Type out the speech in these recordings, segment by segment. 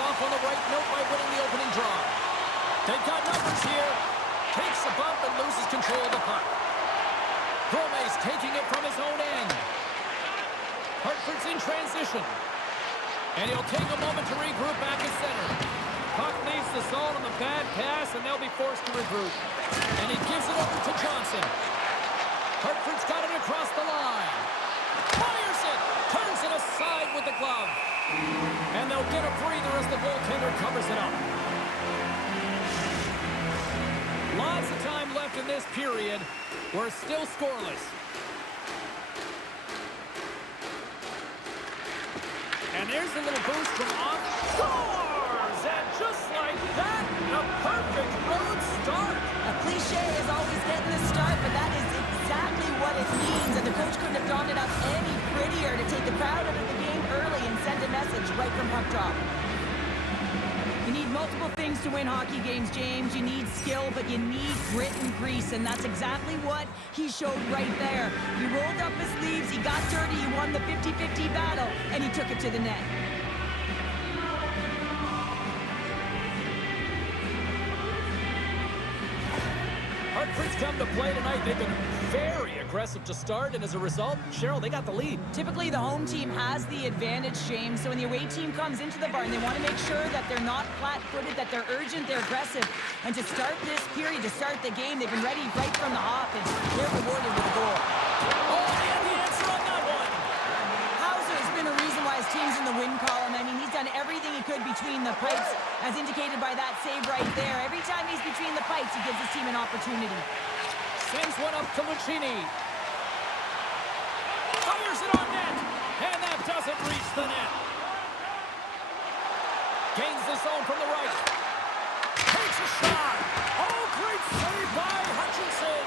off on the right note by winning the opening draw. They've got numbers here. Takes a bump and loses control of the puck. Brome's taking it from his own end. Hartford's in transition. And he'll take a moment to regroup back at center. Puck leaves the zone on the bad pass, and they'll be forced to regroup. And he gives it over to Jonsson. Hartford's got it across the line. Fires it! Turns it aside with the glove. And they'll get a breather as the goaltender covers it up. Lots of time left in this period. We're still scoreless. And there's a little boost from off. Scores! And just like that, a perfect road start. A cliche is always getting the start, but that is exactly what it means. And the coach couldn't have drawn it up any prettier to take the crowd out of the game early and send a message right from puck drop. You need multiple things to win hockey games, James. You need skill, but you need grit and grease, and that's exactly what he showed right there. He rolled up his sleeves, he got dirty, he won the 50-50 battle, and he took it to the net. Hartford's come to play tonight. They've been very aggressive to start, and as a result, Cheryl, they got the lead. Typically, the home team has the advantage, James. So when the away team comes into the barn, they want to make sure that they're not flat-footed, that they're urgent, they're aggressive. And to start this period, to start the game, they've been ready right from the hop, and they're rewarded with a goal. Oh, and the answer on that one. Hauser has been a reason why his team's in the win column. I mean, he's done everything he could between the pipes, as indicated by that save right there. Every time he's between the pipes, he gives his team an opportunity. Sends one up to Lucchini. Fires it on net. And that doesn't reach the net. Gains the zone from the right. Takes a shot. Oh, great save by Hutchinson.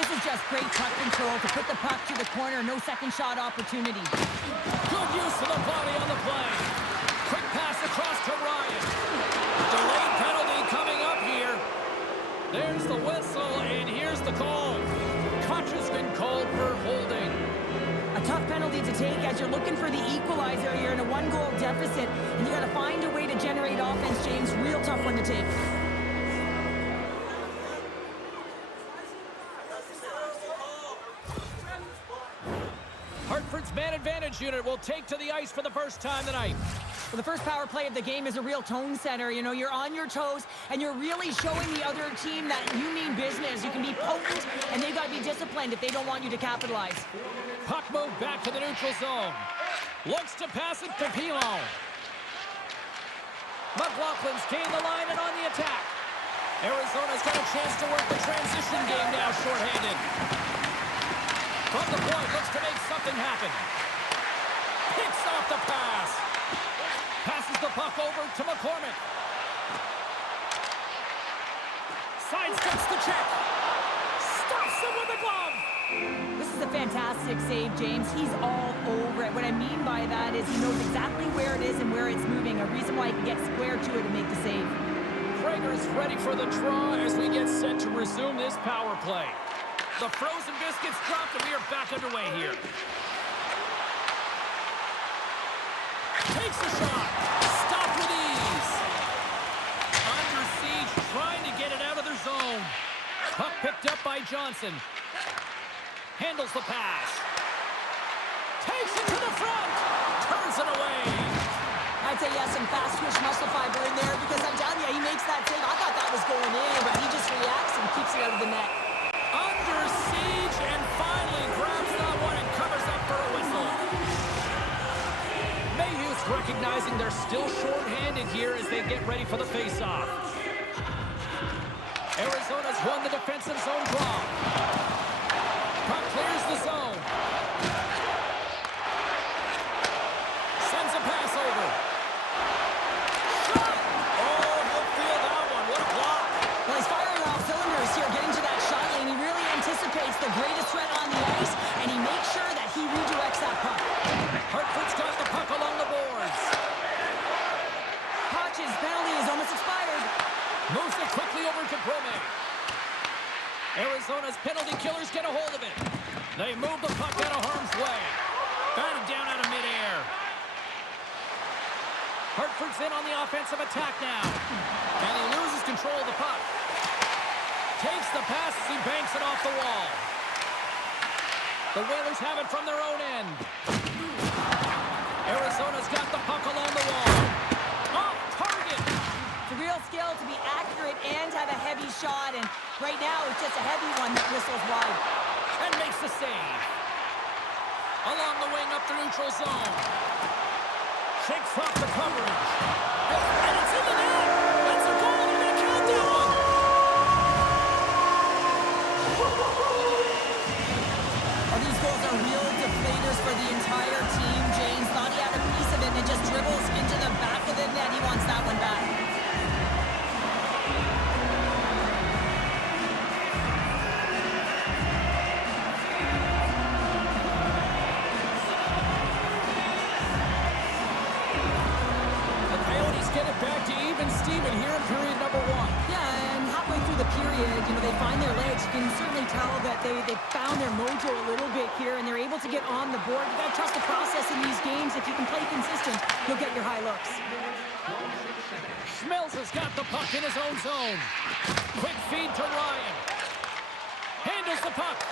This is just great puck control to put the puck to the corner. No second shot opportunity. Good use of the body on the play. Quick pass across to Ryan. Delayed penalty coming up here. There's the whistle, and here's the call. Touch has been called for holding. A tough penalty to take as you're looking for the equalizer. You're in a one-goal deficit, and you got to find a way to generate offense, James. Real tough one to take. Hartford's man advantage unit will take to the ice for the first time tonight. Well, the first power play of the game is a real tone setter. You know, you're on your toes, and you're really showing the other team that you mean business. You can be potent, and they've got to be disciplined if they don't want you to capitalize. Puck moved back to the neutral zone. Looks to pass it to Pilon. McLaughlin's gained the line and on the attack. Arizona's got a chance to work the transition game now shorthanded. From the point, looks to make something happen. Picks off the pass. Passes the puck over to McCormick. Sidesteps the check. Stops him with a glove. This is a fantastic save, James. He's all over it. What I mean by that is he knows exactly where it is and where it's moving. A reason why he can get square to it and make the save. Gregor's ready for the draw as we get set to resume this power play. The frozen biscuits dropped and we are back underway here. Takes the shot. Stopped with ease. Under siege, trying to get it out of their zone. Puck picked up by Jonsson. Handles the pass. Takes it to the front. Turns it away. I'd say yes, some fast twitch muscle fiber in there because I'm telling you, he makes that save. I thought that was going in, but he just reacts and keeps it out of the net. Under siege and finally grabs that one and covers up for a whistle. Mayhew's recognizing they're still short-handed here as they get ready for the face-off. Arizona's won the defensive zone draw. Puck clears the zone. Sends a pass over. Shot! Oh, he'll feel that one. What a block. Well, he's firing off cylinders here, getting to that shot lane. He really anticipates the greatest threat on the ice, and he makes sure that he redirects that puck. Hartford's got the puck along the boards. Hodge's penalty is almost expired. Moves it quickly over to Brome. Arizona's penalty killers get a hold of it. They move the puck out of harm's way. Batted down out of midair. Hartford moves in on the offensive attack now. And he loses control of the puck. Takes the pass as he banks it off the wall. The Whalers have it from their own end. Arizona's got the puck along the wall. Off target. It's a real skill to be accurate and have a heavy shot. And right now, it's just a heavy one that whistles wide. And makes the save. Along the wing up the neutral zone. Shakes off the coverage. And it's in the net. That's a goal. They're going to count that one. These goals are real deflators for the entire team. James thought he had a piece of it and just dribbles into the back of the net. He wants that one back. The Coyotes get it back to even Steven here in period number 1. Yeah, and halfway through the period, they find their legs. You can certainly tell that they found their mojo a little bit here, and they're able to get on the board. You got to trust the process in these games. If you can play consistent, you'll get your high looks. Schmelzer's got the puck in his own zone. Quick feed to Ryan. Handles the puck.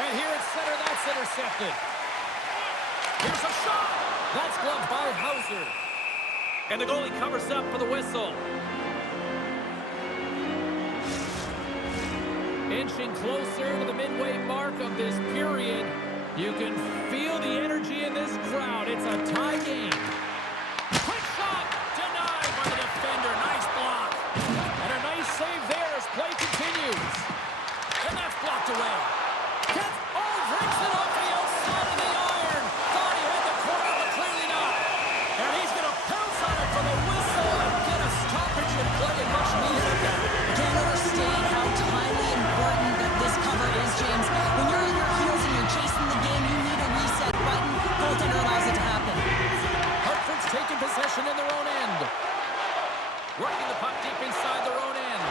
And here at center, that's intercepted. Here's a shot. That's gloved by Hauser. And the goalie covers up for the whistle. Inching closer to the midway mark of this period. You can feel the energy in this crowd. It's a tie game. Quick shot! Denied by the defender. Nice block. And a nice save there as play continues. And that's blocked away. Breaks it off the outside of the iron. Thought he had the corner, but clearly not. And he's going to pounce on it for the whistle and get a stoppage in play and much needed at that. Can't overstate how timely important that this cover is, James. When you're on your heels and you're chasing the game, you need a reset button. Goaltender allows it to happen. Hartford's taking possession in their own end. Working the puck deep inside their own end.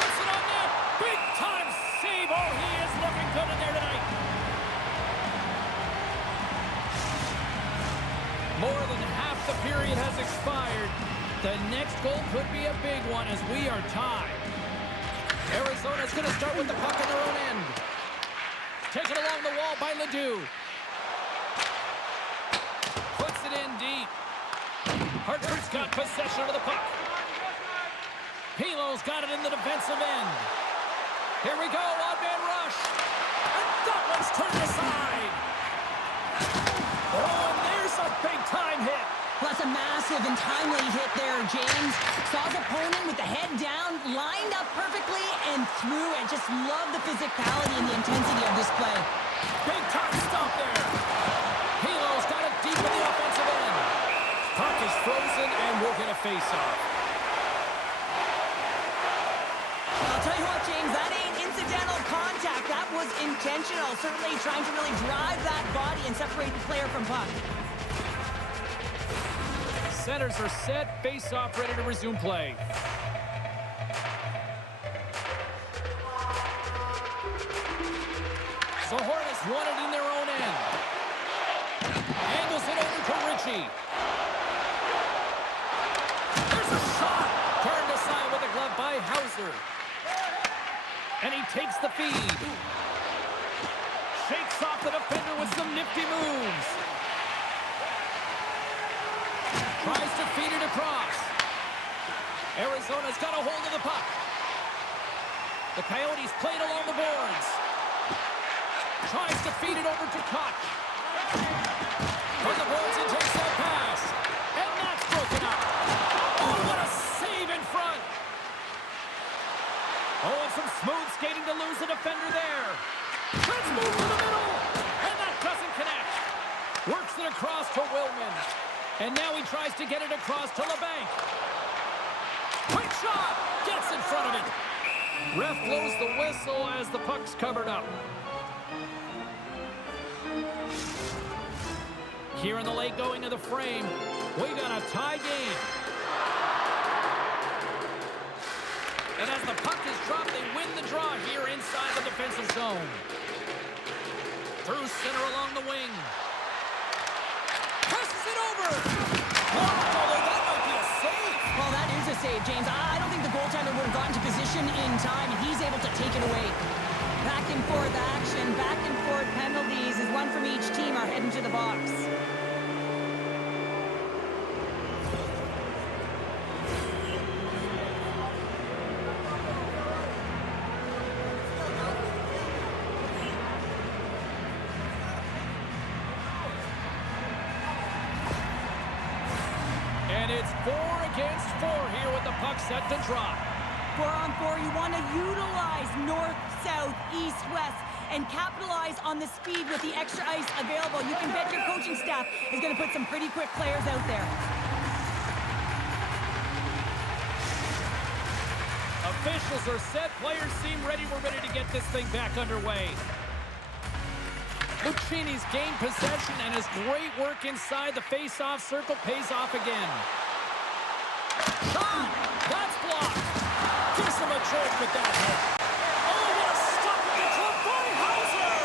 Puts it on net. Big time save. Oh, he is looking good in there tonight. More than half the period has expired. The next goal could be a big one as we are tied. Arizona's going to start with the puck in their own end. Taken along the wall by Ledoux. Puts it in deep. Hartford's got possession of the puck. Pilon's got it in the defensive end. Here we go, odd-man rush. And that one's turned aside. Oh, and there's a big-time hit. Well, that's a massive and timely hit there, James. Saw his opponent with the head down, lined up perfectly, and threw it. Just love the physicality and the intensity of this play. Big-time stop there. Pilon's got it deep in the offensive end. Puck is frozen, and we'll get a face-off. I'll tell you what, James, that ain't incidental contact. That was intentional. Certainly trying to really drive that body and separate the player from puck. Centers are set, face-off ready to resume play. The Hornets won it in their own end. Angles it over to Ritchie. There's a shot! Turned aside with a glove by Hauser. And he takes the feed. Shakes off the defender with some nifty moves. Tries to feed it across. Arizona's got a hold of the puck. The Coyotes played along the boards. Tries to feed it over to Koch. On the boards and takes that pass. And that's broken up. Oh, what a save in front. Oh, and some smooth skating to lose the defender there. Let's move to the middle. And that doesn't connect. Works it across to Willman. And now he tries to get it across to LeBanc. Quick shot! Gets in front of it. Ref blows the whistle as the puck's covered up. Here in the late going to the frame, we got a tie game. And as the puck is dropped, they win the draw here inside the defensive zone. Through center along the wing. Passes it over. the save, James. I don't think the goaltender would have gotten to position in time, and he's able to take it away. Back and forth action, back and forth penalties as one from each team are heading to the box. And it's 4 against 4 here with the puck set to drop. 4 on 4, you want to utilize north, south, east, west, and capitalize on the speed with the extra ice available. You can bet your coaching staff is going to put some pretty quick players out there. Officials are set. Players seem ready. We're ready to get this thing back underway. Lucchini's gained possession, and his great work inside the face-off circle pays off again. Shot! That's blocked. Gives him a choice with that hit. Oh, what a stop with the club by Hauser!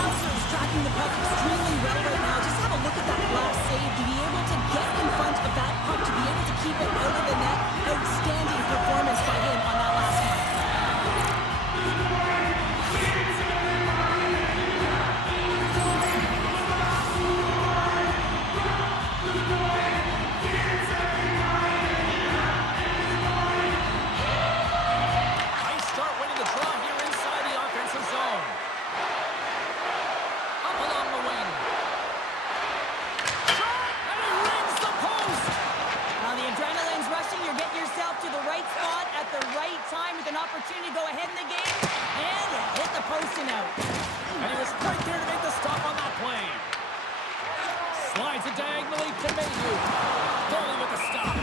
Hauser's tracking the puck extremely well right now. Just have a look at that last save. To be able to get in front of that puck, to be able to keep it out of the net. Outstanding performance by him on that last one. Opportunity to go ahead in the game and hit the post and out. And he was right there to make the stop on that play. Slides it diagonally to Mayhew. Goalie with the stop.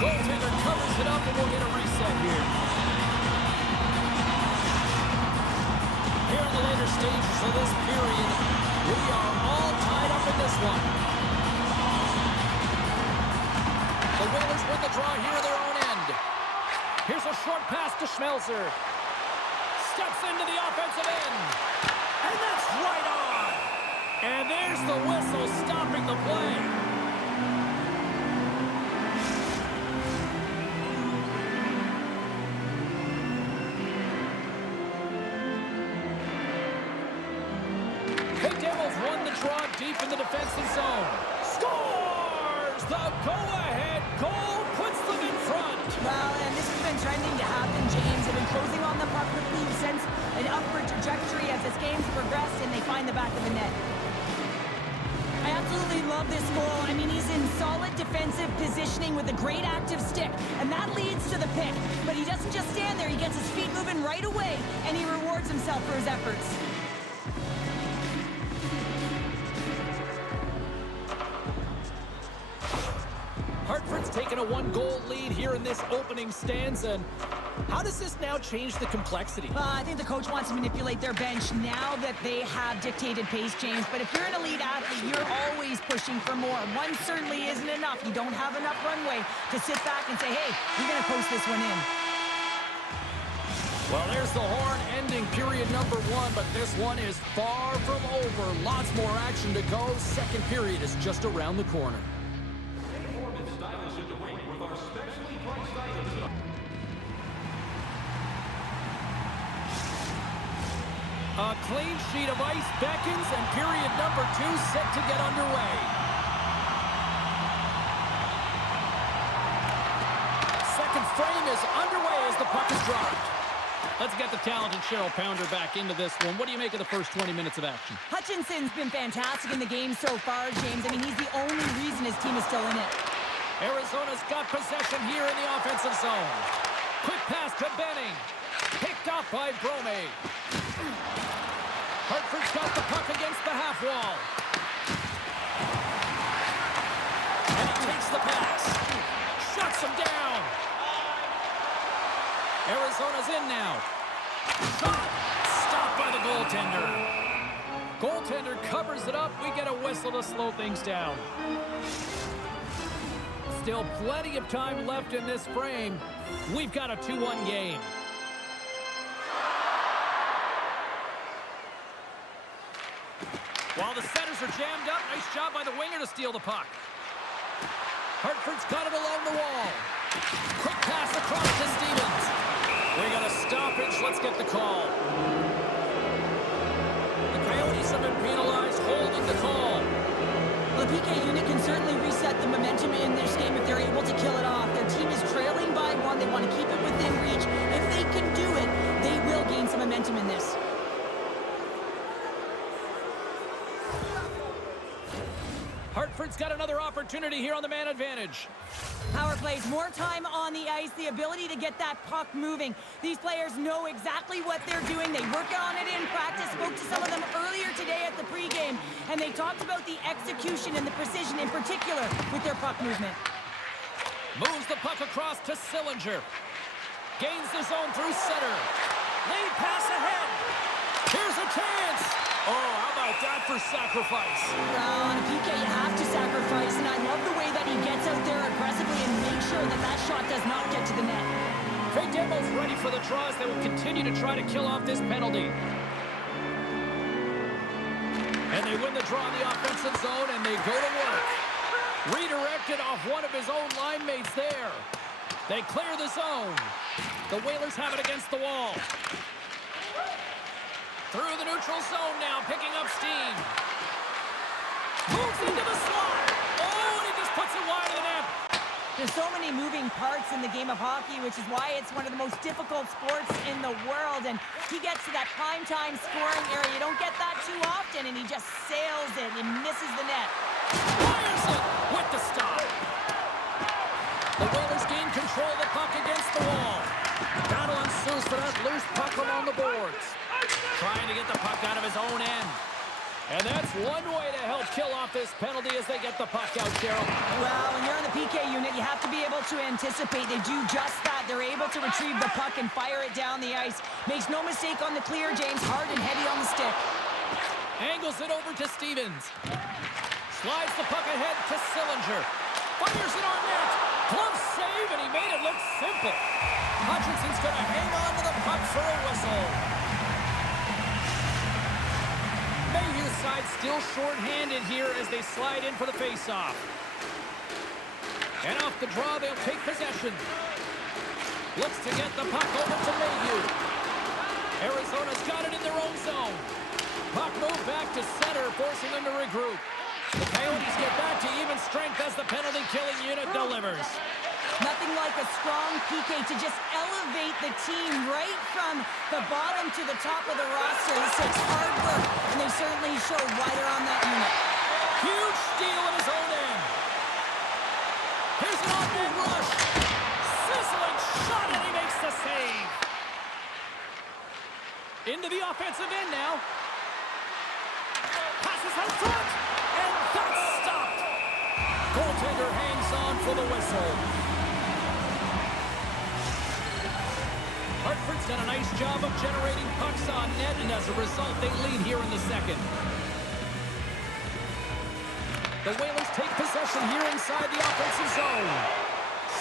Goaltender covers it up, and we'll get a reset here. Here in the later stages of this period, we are all tied up in this one. The Whalers win the draw here in their own end. Here's a short pass to Schmelzer. Steps into the offensive end. And that's right on. And there's the whistle stopping the play. The Devils won the draw deep in the defensive zone. Scores! The go-ahead goal puts them in front. Well, and this has been trending to happen, James. They've been closing on the puck quickly. You sense an upward trajectory as this game's progressed, and they find the back of the net. I absolutely love this goal. I mean, he's in solid defensive positioning with a great active stick, and that leads to the pick. But he doesn't just stand there. He gets his feet moving right away, and he rewards himself for his efforts. Hartford's taken a 1-goal lead here in this opening stanza. And how does this now change the complexity? I think the coach wants to manipulate their bench now that they have dictated pace, James. But if you're an elite athlete, you're always pushing for more. One certainly isn't enough. You don't have enough runway to sit back and say, hey, you're going to post this one in. Well, there's the horn ending period number 1, but this one is far from over. Lots more action to go. Second period is just around the corner. A clean sheet of ice beckons, and period number 2 set to get underway. Second frame is underway as the puck is dropped. Let's get the talented Cheryl Pounder back into this one. What do you make of the first 20 minutes of action? Hutchinson's been fantastic in the game so far, James. I mean, he's the only reason his team is still in it. Arizona's got possession here in the offensive zone. Quick pass to Benning. Picked up by Brome. Hartford's got the puck against the half wall. And he takes the pass. Shuts him down. Arizona's in now. Shot! Stopped by the goaltender. Goaltender covers it up. We get a whistle to slow things down. Still plenty of time left in this frame. We've got a 2-1 game. While the centers are jammed up, nice job by the winger to steal the puck. Hartford's got it along the wall. Quick pass across to Stevens. We got a stoppage. Let's get the call. The Coyotes have been penalized, holding the call. Well, the PK unit can certainly reset the momentum in this game if they're able to kill it off. Their team is trailing by 1. They want to keep it within reach. If they can do it, they will gain some momentum in this. Hartford's got another opportunity here on the man advantage. Power plays, more time on the ice, the ability to get that puck moving. These players know exactly what they're doing. They work on it in practice. Spoke to some of them earlier today at the pregame, and they talked about the execution and the precision in particular with their puck movement. Moves the puck across to Sillinger. Gains the zone through center. Lead pass ahead. Here's a chance. Oh, how about that for sacrifice? Well, on a PK, you have to sacrifice, and I love the way that he gets out there aggressively and makes sure that that shot does not get to the net. Trey Demo's ready for the draws. They will continue to try to kill off this penalty. And they win the draw in the offensive zone, and they go to work. Redirected off one of his own line mates there. They clear the zone. The Whalers have it against the wall. Through the neutral zone now, picking up steam. Moves into the slot. Oh, and he just puts it wide of the net. There's so many moving parts in the game of hockey, which is why it's one of the most difficult sports in the world. And he gets to that primetime scoring area. You don't get that too often, and he just sails it and misses the net. Fires it with the stop. The Whalers gain control of the puck against the wall. Battle ensues for that loose puck along the boards. Trying to get the puck out of his own end. And that's one way to help kill off this penalty as they get the puck out, Cheryl. Well, when you're on the PK unit, you have to be able to anticipate. They do just that. They're able to retrieve the puck and fire it down the ice. Makes no mistake on the clear, James. Hard and heavy on the stick. Angles it over to Stevens. Slides the puck ahead to Sillinger. Fires it on net. Glove save, and he made it look simple. Hutchinson's going to hang on to the puck for a whistle. Mayhew's side still short-handed here as they slide in for the face-off. And off the draw, they'll take possession. Looks to get the puck over to Mayhew. Arizona's got it in their own zone. Puck moved back to center, forcing them to regroup. The Coyotes get back to even strength as the penalty-killing unit delivers. Nothing like a strong PK to just elevate the team right from the bottom to the top of the roster. This takes hard work, and they certainly showed why they're on that unit. Huge steal in his own end. Here's an on-man rush. Sizzling shot, and he makes the save. Into the offensive end now. Passes out front, and that's stopped. Goaltender hangs on for the whistle. Hartford's done a nice job of generating pucks on net, and as a result, they lead here in the second. The Whalers take possession here inside the offensive zone.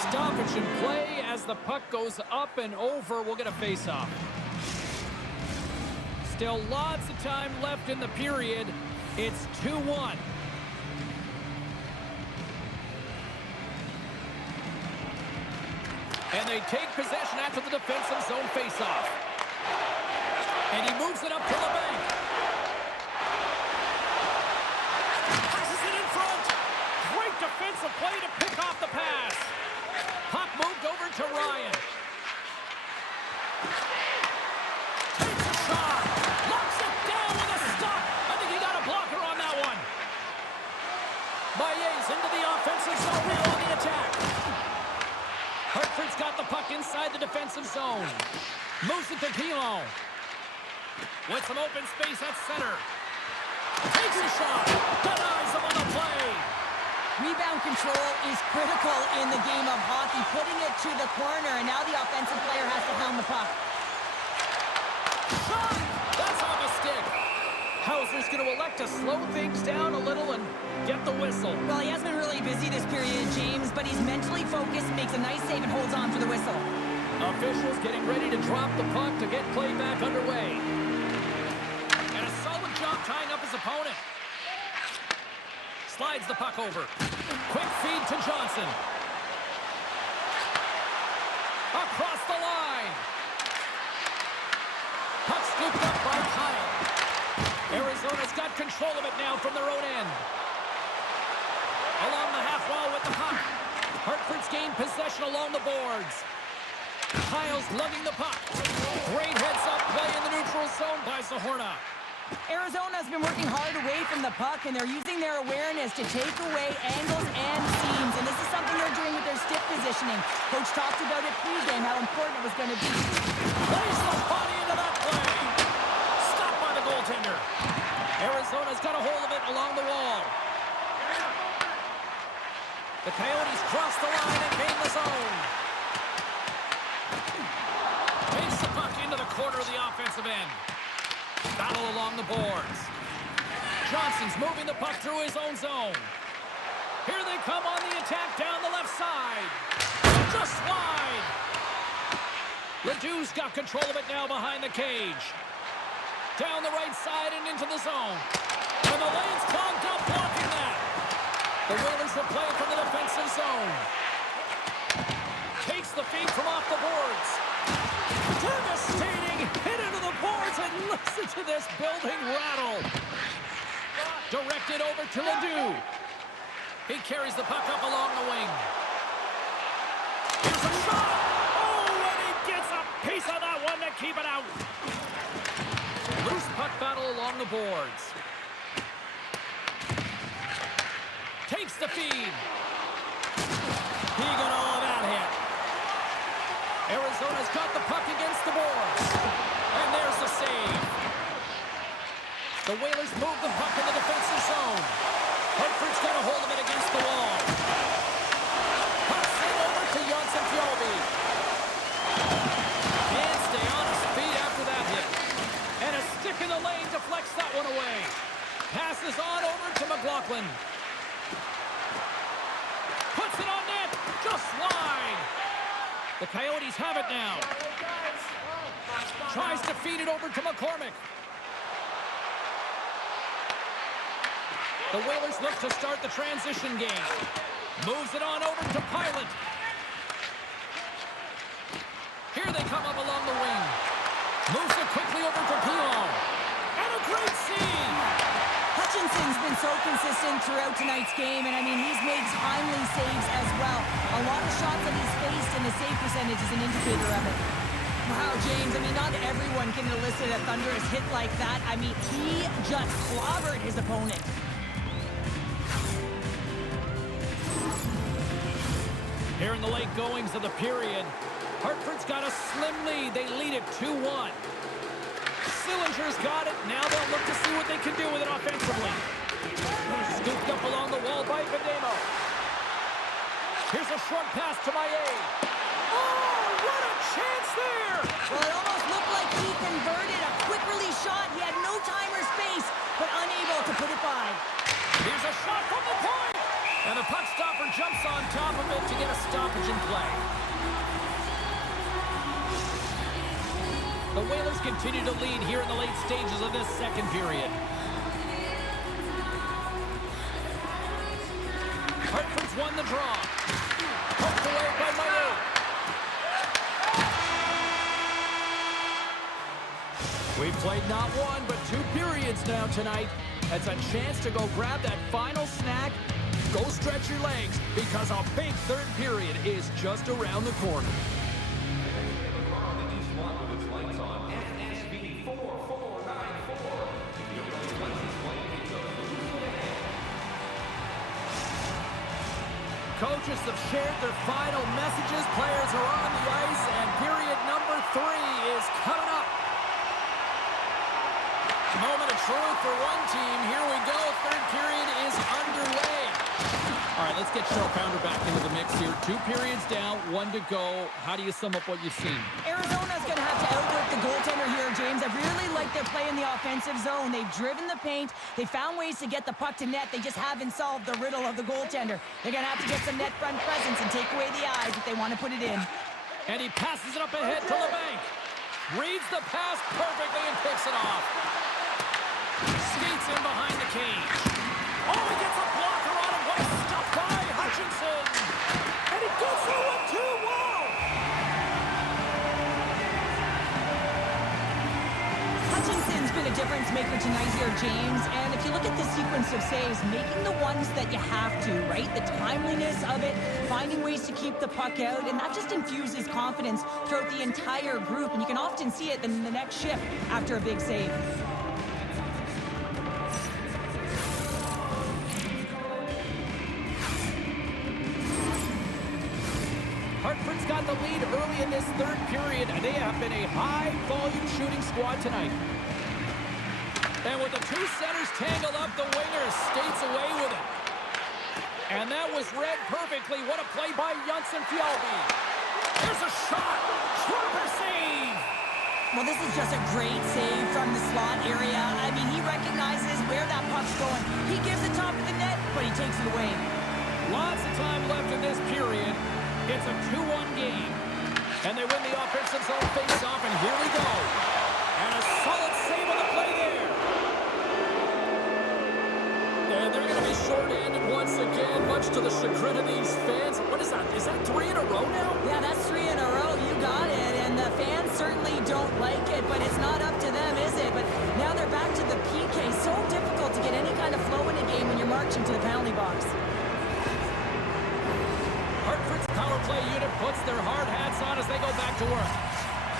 Stoppage in play as the puck goes up and over. We'll get a face-off. Still lots of time left in the period. It's 2-1. And they take possession after the defensive zone face-off. And he moves it up to the bank. Passes it in front. Great defensive play to pick off the pass. Puck moved over to Ryan. Takes a shot. Locks it down with a stop. I think he got a blocker on that one. Baez into the offensive zone now on the attack. Hartford's got the puck inside the defensive zone. Moves it to Pilon. With some open space at center. Takes a shot. Denies him on the play. Rebound control is critical in the game of hockey. Putting it to the corner, and now the offensive player has to hound the puck. Shot! That's off a stick. Hauser's going to elect to slow things down a little and get the whistle. Well, he has been really busy this period, James, but he's mentally focused, makes a nice save, and holds on for the whistle. Officials getting ready to drop the puck to get play back underway. And a solid job tying up his opponent. Slides the puck over. Quick feed to Jonsson. Across the line. Puck scooped up by Kile. Arizona's got control of it now from their own end. Along the half wall with the puck. Hartford's gained possession along the boards. Kyle's lugging the puck. Great heads-up play in the neutral zone by Zahorna. Arizona's been working hard away from the puck, and they're using their awareness to take away angles and seams. And this is something they're doing with their stick positioning. Coach talked about it pregame, how important it was going to be. Plays the body into that play. Stopped by the goaltender. Arizona's got a hold of it along the wall. The Coyotes cross the line and gain the zone. Takes the puck into the corner of the offensive end. Battle along the boards. Jonsson's moving the puck through his own zone. Here they come on the attack down the left side. Just wide. Ledoux's got control of it now behind the cage. Down the right side and into the zone. And the lane's clogged up blocking that. The Whalers will play from the defensive zone. Takes the feed from off the boards. Devastating hit into the boards, and listen to this building rattle. Directed over to Ledoux. He carries the puck up along the wing. Here's a shot. Oh, and he gets a piece of that one to keep it out. Loose puck battle along the boards. Takes the feed. He got all of that hit. Arizona's got the puck against the boards. And there's the save. The Whalers move the puck in the defensive zone. Hartford's got a hold of it against the wall. Puck sent over to Jonsson Fjallby. Can't stay on his feet after that hit. And a stick in the lane deflects that one away. Passes on over to McLaughlin. Puts it on net. Just wide. The Coyotes have it now. Tries to feed it over to McCormick. The Whalers look to start the transition game. Moves it on over to Pilon. Here they come up along the wing. Moves it quickly over to Pilon. And a great save. Hutchinson's been so consistent throughout tonight's game, and I mean, he's made timely saves as well. A lot of shots that he's faced, and the save percentage is an indicator of it. Wow, James, I mean, not everyone can elicit a thunderous hit like that. I mean, he just clobbered his opponent. Here in the late goings of the period, Hartford's got a slim lead. They lead it 2-1. Sillinger's got it. Now they'll look to see what they can do with it offensively. Scooped up along the wall by Vademo. Here's a short pass to Maillet. Oh, what a chance there! Well, it almost looked like he converted a quick release shot. He had no time or space, but unable to put it by. Here's a shot from the point! And the puck stopper jumps on top of it to get a stoppage in play. The Whalers continue to lead here in the late stages of this second period. Hartford's won the draw. Poked away by Maillet. We've played not one, but 2 periods now tonight. It's a chance to go grab that final snack. Go stretch your legs, because a big third period is just around the corner. Coaches have shared their final messages. Players are on the ice, and period number 3 is coming up. Moment of truth for one team. Here we go. Third period is underway. All right, let's get Cheryl Pounder back into the mix here. 2 periods down, 1 to go. How do you sum up what you've seen? Arizona's going to have to outwork the goaltender here, James. I really like their play in the offensive zone. They've driven the paint. They found ways to get the puck to net. They just haven't solved the riddle of the goaltender. They're going to have to get some net front presence and take away the eyes if they want to put it in. And he passes it up ahead to LeBanc. Reads the pass perfectly and picks it off. Skates in behind the cage. Oh, he gets a blocker on Hudson. And he gets through it too. Wow! Hutchinson's been a difference maker tonight here, James. And if you look at the sequence of saves, making the ones that you have to, right? The timeliness of it, finding ways to keep the puck out, and that just infuses confidence throughout the entire group. And you can often see it in the next shift after a big save. Hartford's got the lead early in this third period, and they have been a high-volume shooting squad tonight. And with the two centers tangled up, the winger skates away with it. And that was read perfectly. What a play by Jonsson Fjallby. There's a shot. Trooper save. Well, this is just a great save from the slot area. I mean, he recognizes where that puck's going. He gives it top of the net, but he takes it away. Lots of time left in this period. It's a 2-1 game. And they win the offensive zone face-off, and here we go. And a solid save on the play there. And they're going to be short-handed once again, much to the chagrin of these fans. What is that? Is that 3 in a row now? Yeah, that's 3 in a row. You got it. And the fans certainly don't like it, but it's not up to them, is it? But now they're back to the PK. So difficult to get any kind of flow in a game when you're marching to the penalty box. Hartford's power play unit puts their hard hats on as they go back to work.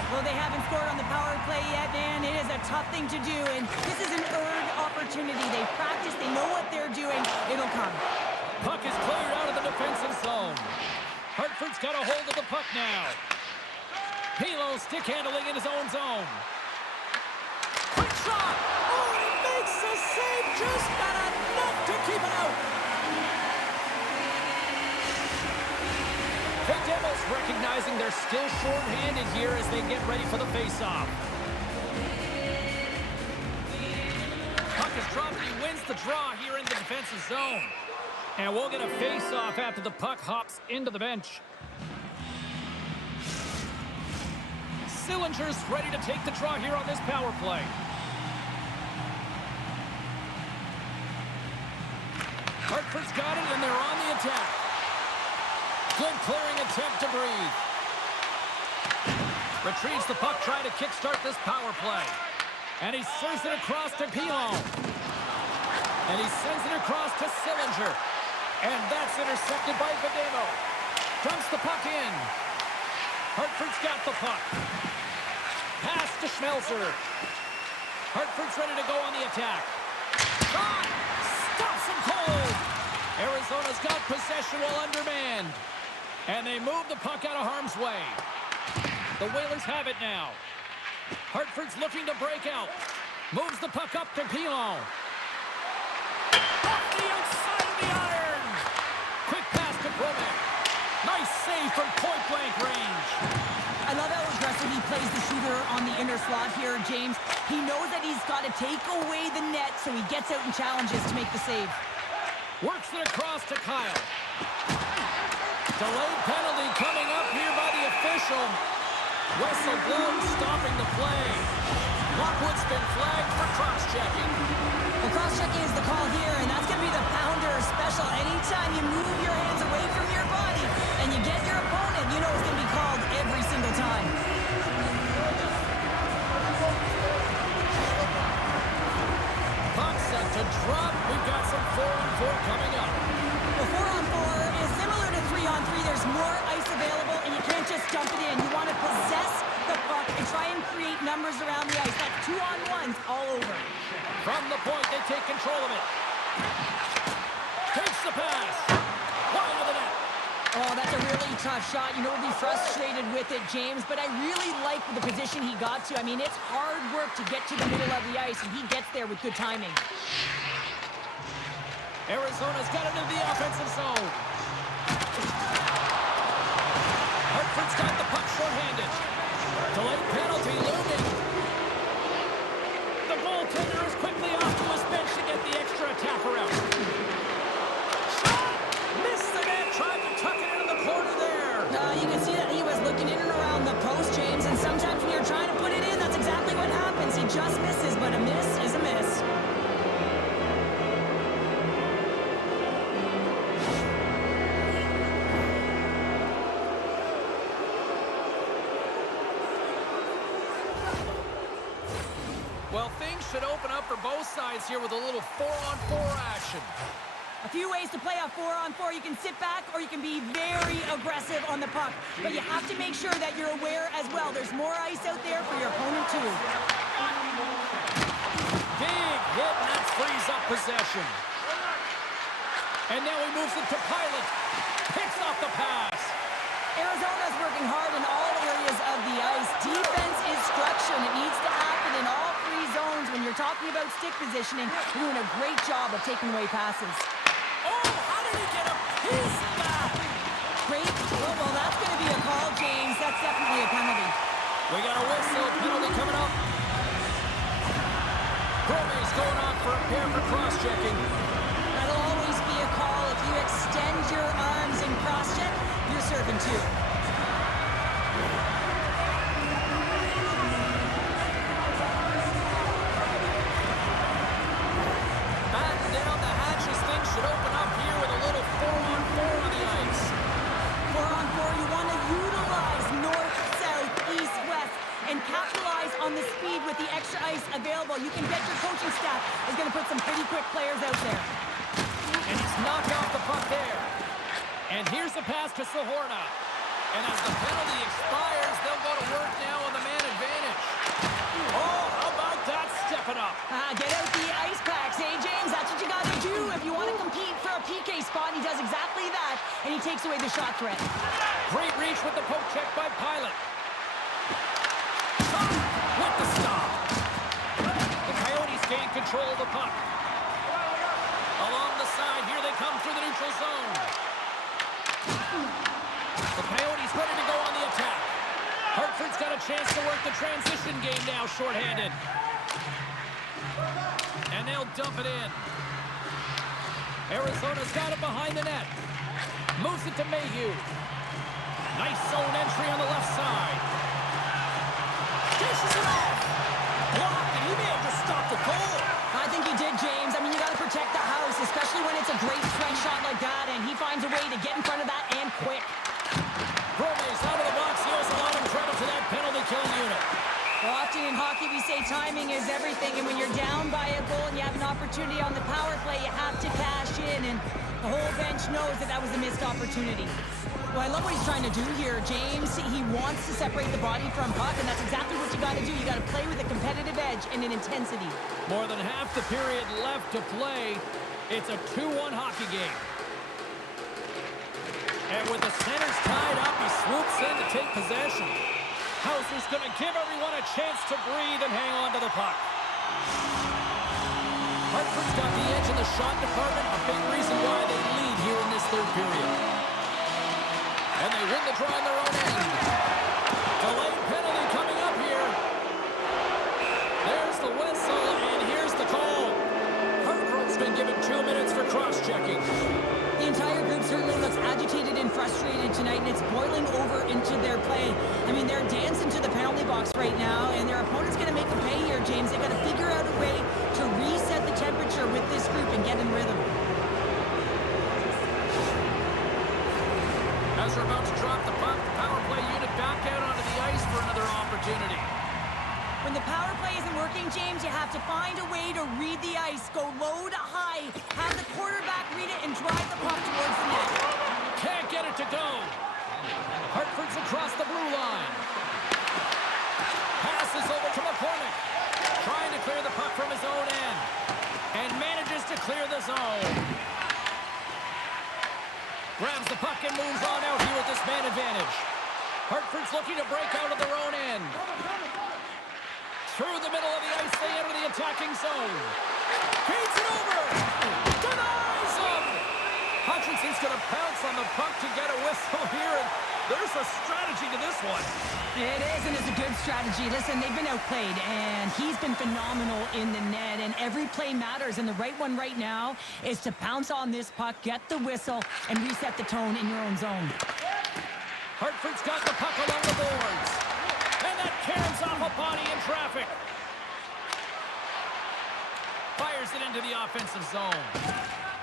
Well, they haven't scored on the power play yet, man. It is a tough thing to do, and this is an earned opportunity. They've practiced. They know what they're doing. It'll come. Puck is cleared out of the defensive zone. Hartford's got a hold of the puck now. Pilon stick handling in his own zone. Quick shot! Oh, he makes the save! Just got enough to keep it out! The Devils recognizing they're still short-handed here as they get ready for the face-off. Puck is dropped. He wins the draw here in the defensive zone. And we'll get a face-off after the puck hops into the bench. Sillinger's ready to take the draw here on this power play. Hartford's got it, and they're on the attack. Good clearing attempt to breathe. Retrieves the puck, trying to kickstart this power play. And he sends it across to Pilon. And he sends it across to Sillinger. And that's intercepted by Videmo. Dumps the puck in. Hartford's got the puck. Pass to Schmelzer. Hartford's ready to go on the attack. Shot! Stops him cold. Arizona's got possession while undermanned. And they move the puck out of harm's way. The Whalers have it now. Hartford's looking to break out. Moves the puck up to Pilon. Off the outside of the iron. Quick pass to Brome. Nice save from point-blank range. I love how aggressive he plays the shooter on the inner slot here, James. He knows that he's got to take away the net, so he gets out and challenges to make the save. Works it across to Kile. Delayed penalty coming up here by the official. Whistle blown, stopping the play. Lockwood's been flagged for cross-checking. Well, cross-checking is the call here, and that's going to be the pounder special. Anytime you move your hands away from your body and you get your opponent, you know it's going to be called every single time. Puck set to drop. We've got some 4-on-4 coming up. Well, 4-on-4 is similar to 3-on-3. There's more ice available, and you can't just dump it in. You want to possess the puck and try and create numbers around the ice. That's 2-on-1s all over. From the point, they take control of it. Takes the pass. Wide of the net. Oh, that's a really tough shot. You know, we'll be frustrated with it, James, but I really like the position he got to. I mean, it's hard work to get to the middle of the ice, and he gets there with good timing. Arizona's got it in the offensive zone. Hartford's got the puck short-handed. Delayed penalty looming. The goaltender is quickly off to his bench to get the extra attacker out. Shot! Missed the net. Tried to tuck it into the corner there. You can see that he was looking in and around the post, James, and sometimes when you're trying to put it in, that's exactly what happens. He just misses, but a miss is a miss. Well, things should open up for both sides here with a little 4-on-4 action. A few ways to play a 4-on-4. You can sit back or you can be very aggressive on the puck. But you have to make sure that you're aware as well. There's more ice out there for your opponent too. Big hit, and that frees up possession. And now he moves it to Pilon. Picks off the pass. Arizona's working hard in all areas of the ice. Defense is structure, and it needs to happen in all three zones. When you're talking about stick positioning, you're doing a great job of taking away passes. Oh, how did he get a piece of that? Great. Well, that's going to be a call, James. That's definitely a penalty. We got a whistle. Penalty coming up. Brome's going on for a pair for cross-checking. That'll always be a call. If you extend your arms in cross-check, you're serving too. Batten down the hatches. Things should open up here with a little 4-on-4 on the ice. 4-on-4, you want to utilize north, south, east, west, and capitalize on the speed with the extra ice available. You can bet your coaching staff is going to put some pretty quick players out there. And he's knocked off the puck there. And here's the pass to Sahorna. And as the penalty expires, they'll go to work now on the man advantage. Oh, how about that stepping up? Get out the ice packs, hey, James? That's what you got to do if you want to compete for a PK spot. He does exactly that, and he takes away the shot threat. Great reach with the poke check by Pilon. With the stop. The Coyotes gain control of the puck. Along the side, here they come through the neutral zone. The Coyotes ready to go on the attack. Hartford's got a chance to work the transition game now, shorthanded. And they'll dump it in. Arizona's got it behind the net. Moves it to Mayhew. Nice zone entry on the left side. Dishes it off. Blocked, and he may have just stopped the goal. I think he did, James. I mean, you got to protect the house, especially when it's a great strike shot like that, and he finds a way to get in front of that and quick. Brome's out of the box. He owes a lot of credit to that penalty-killing unit. Well, often in hockey, we say timing is everything, and when you're down by a goal and you have an opportunity on the power play, you have to cash in, and the whole bench knows that that was a missed opportunity. Well, I love what he's trying to do here, James. He wants to separate the body from puck, and that's exactly what you got to do. You got to play with a competitive edge and an intensity. More than half the period left to play. It's a 2-1 hockey game. And with the centers tied up, he swoops in to take possession. Hauser's going to give everyone a chance to breathe and hang on to the puck. Hartford's got the edge in the shot department, a big reason why they lead here in this third period. And they win the draw on their own end. Delayed penalty coming up here. There's the whistle, and here's the call. Hartford's been given 2 minutes for cross-checking. The entire group certainly looks agitated and frustrated tonight, and it's boiling over into their play. I mean, they're dancing to the penalty box right now, and their opponent's going to make them pay here, James. They got to figure out a way to reset the temperature with this group and get in rhythm. As they're about to drop the puck, the power play unit back out onto the ice for another opportunity. When the power play isn't working, James, you have to find a way to read the ice, go low to high, have the quarterback read it, and drive the puck towards the net. Can't get it to go. Hartford's across the blue line. Passes over to McCormick. Trying to clear the puck from his own end. And manages to clear the zone. Grabs the puck and moves on out here with this man advantage. Hartford's looking to break out of their own end. Through the middle of the ice, they enter the attacking zone. Feeds it over. Denies him. Hutchinson's going to pounce on the puck to get a whistle here, and there's a strategy to this one. It is, and it's a good strategy. Listen, they've been outplayed, and he's been phenomenal in the net, and every play matters, and the right one right now is to pounce on this puck, get the whistle, and reset the tone in your own zone. Hartford's got the puck along the boards. And that caroms off a body in traffic. Fires it into the offensive zone.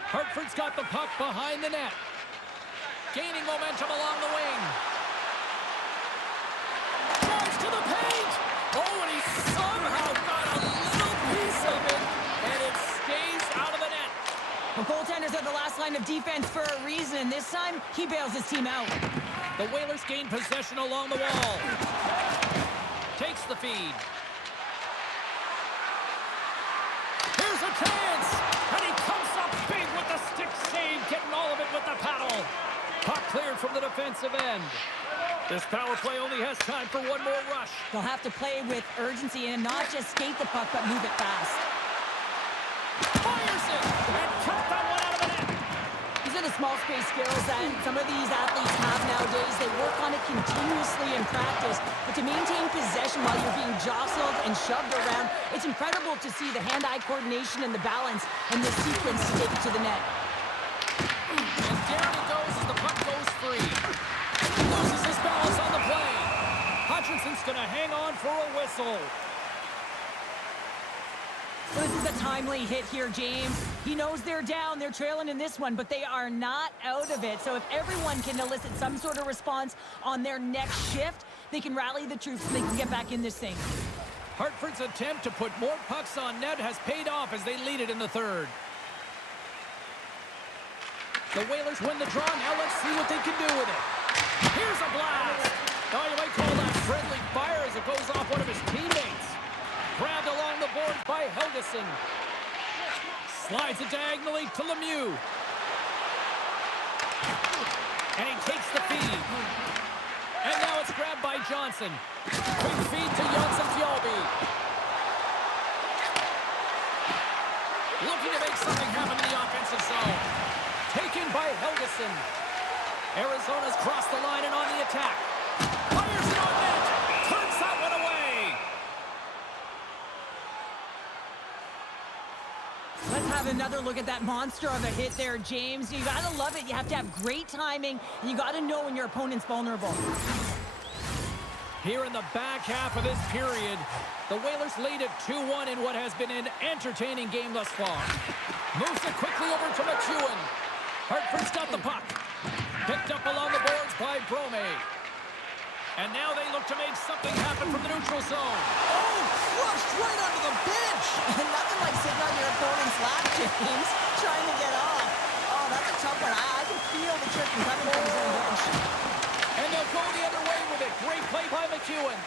Hartford's got the puck behind the net. Gaining momentum along the wing. Drives to the paint. Oh, and he somehow got a defense for a reason, and this time, he bails his team out. The Whalers gain possession along the wall. Takes the feed. Here's a chance! And he comes up big with the stick save, getting all of it with the paddle. Puck cleared from the defensive end. This power play only has time for one more rush. They'll have to play with urgency and not just skate the puck, but move it fast. Fires it! And cut that one out of the net! These are the small space skills that some of these athletes have nowadays. They work on it continuously in practice, but to maintain possession while you're being jostled and shoved around, it's incredible to see the hand-eye coordination and the balance in this sequence to take it to the net. And down he goes as the puck goes free. Loses his balance on the play. Hutchinson's going to hang on for a whistle. Well, this is a timely hit here, James. He knows they're down, they're trailing in this one, but they are not out of it. So if everyone can elicit some sort of response on their next shift, they can rally the troops and they can get back in this thing. Hartford's attempt to put more pucks on net has paid off as they lead it in the third. The Whalers win the draw. Now let's see what they can do with it. Here's a blast. Oh, you might call that friendly fire as it goes off one of his teammates. Grabbed along the board by Helgeson. Slides it diagonally to Lemieux. And he takes the feed. And now it's grabbed by Jonsson. Quick feed to Jonsson Fjallby. Looking to make something happen in the offensive zone. Taken by Helgeson. Arizona's crossed the line and on the attack. Fires it on net. Turns that one away. Let's have another look at that monster of a hit there, James. You gotta love it. You have to have great timing, and you gotta know when your opponent's vulnerable. Here in the back half of this period, the Whalers lead at 2-1 in what has been an entertaining game thus far. Moves it quickly over to McEwen. Hartford's got the puck. Picked up along the boards by Brome. And now they look to make something happen from the neutral zone. Oh, crushed right onto the bench. Nothing like sitting on your opponent's lap, James, trying to get off. Oh, that's a tough one. I can feel the trick coming from his own bench. And they'll go the other way with it. Great play by McEwen.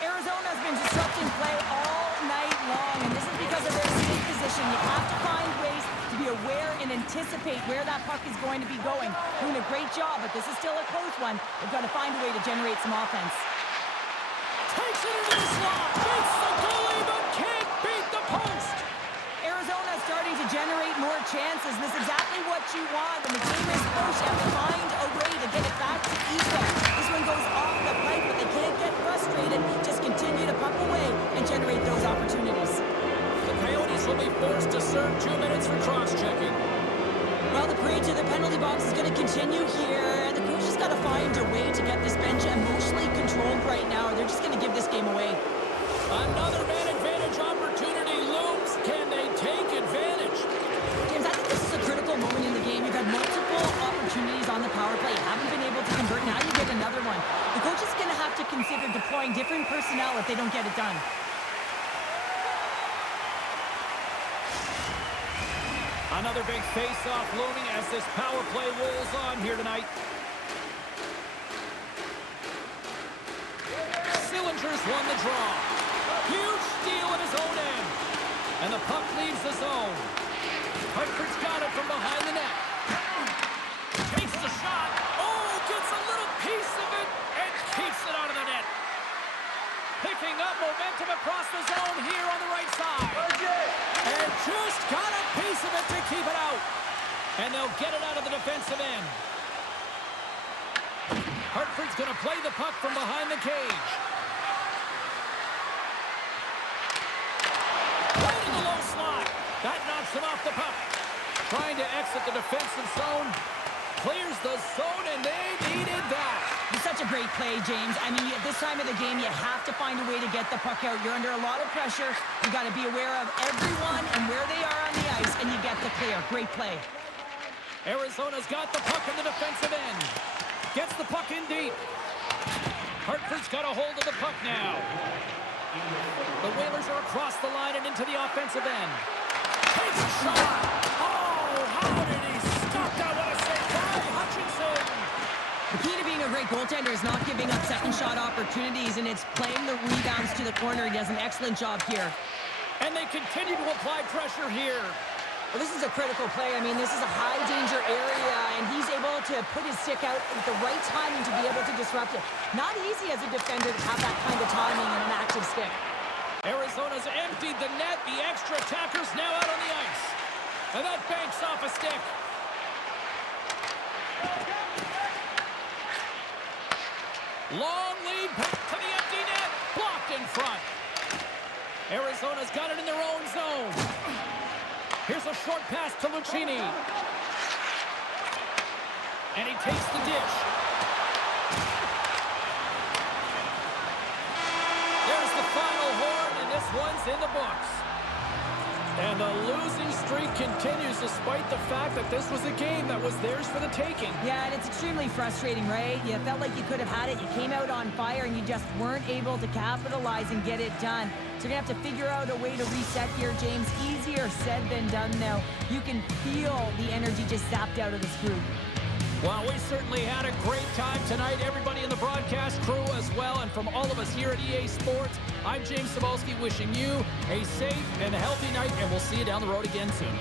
Arizona's been disrupting play all night long, and this is because of their skate position. You have to find ways to be aware and anticipate where that puck is going to be going. Doing a great job, but this is still a close one. They've got to find a way to generate some offense. Takes it into the slot. Beats the goalie, but can't beat the post. Arizona's starting to generate more chances. This is exactly what you want. When the game is close, you have to find a way to get it back to equal. This one goes off the pipe, but they can't get frustrated. Just continue to pump away and generate those opportunities. The Coyotes will be forced to serve 2 minutes for cross-checking. Well, the parade to the penalty box is going to continue here, and the coach has got to find a way to get this bench emotionally controlled right now, or they're just going to give this game away. Another man advantage opportunity looms. Can they take advantage? James, I think this is a critical moment in the game. You've had multiple opportunities on the power play. You haven't been able to convert. Now you get another one. The coach is going to have to consider deploying different personnel if they don't get it done. Another big face-off looming as this power play rolls on here tonight. Sillinger's won the draw. Huge steal at his own end. And the puck leaves the zone. Hartford's got it from behind the net. Takes the shot. Oh, gets a little piece of it and keeps it out of the net. Picking up momentum across the zone here on the right side. And just got a piece of it to keep it out. And they'll get it out of the defensive end. Hartford's going to play the puck from behind the cage. Right in the low slot. That knocks him off the puck. Trying to exit the defensive zone. Clears the zone, and they needed that. It's such a great play, James. I mean, at this time of the game, you have to find a way to get the puck out. You're under a lot of pressure. You got to be aware of everyone and where they are on the ice, and you get the clear. Great play. Arizona's got the puck in the defensive end. Gets the puck in deep. Hartford's got a hold of the puck now. The Whalers are across the line and into the offensive end. Takes a shot. Oh, how did he stop that? a great goaltender is not giving up second shot opportunities, and it's playing the rebounds to the corner. He does an excellent job here. And they continue to apply pressure here. Well, this is a critical play. I mean, this is a high-danger area, and he's able to put his stick out at the right timing to be able to disrupt it. Not easy as a defender to have that kind of timing and an active stick. Arizona's emptied the net. The extra attackers now out on the ice. And that banks off a stick. Long lead back to the empty net. Blocked in front. Arizona's got it in their own zone. Here's a short pass to Lucchini. And he takes the dish. There's the final horn, and this one's in the books. And the losing streak continues despite the fact that this was a game that was theirs for the taking. Yeah, and it's extremely frustrating, right? You felt like you could have had it. You came out on fire, and you just weren't able to capitalize and get it done. So you're going to have to figure out a way to reset here, James. Easier said than done now. You can feel the energy just zapped out of this group. Well, we certainly had a great time tonight. Everybody in the broadcast crew as well. And from all of us here at EA Sports, I'm James Cebulski wishing you a safe and healthy night, and we'll see you down the road again soon.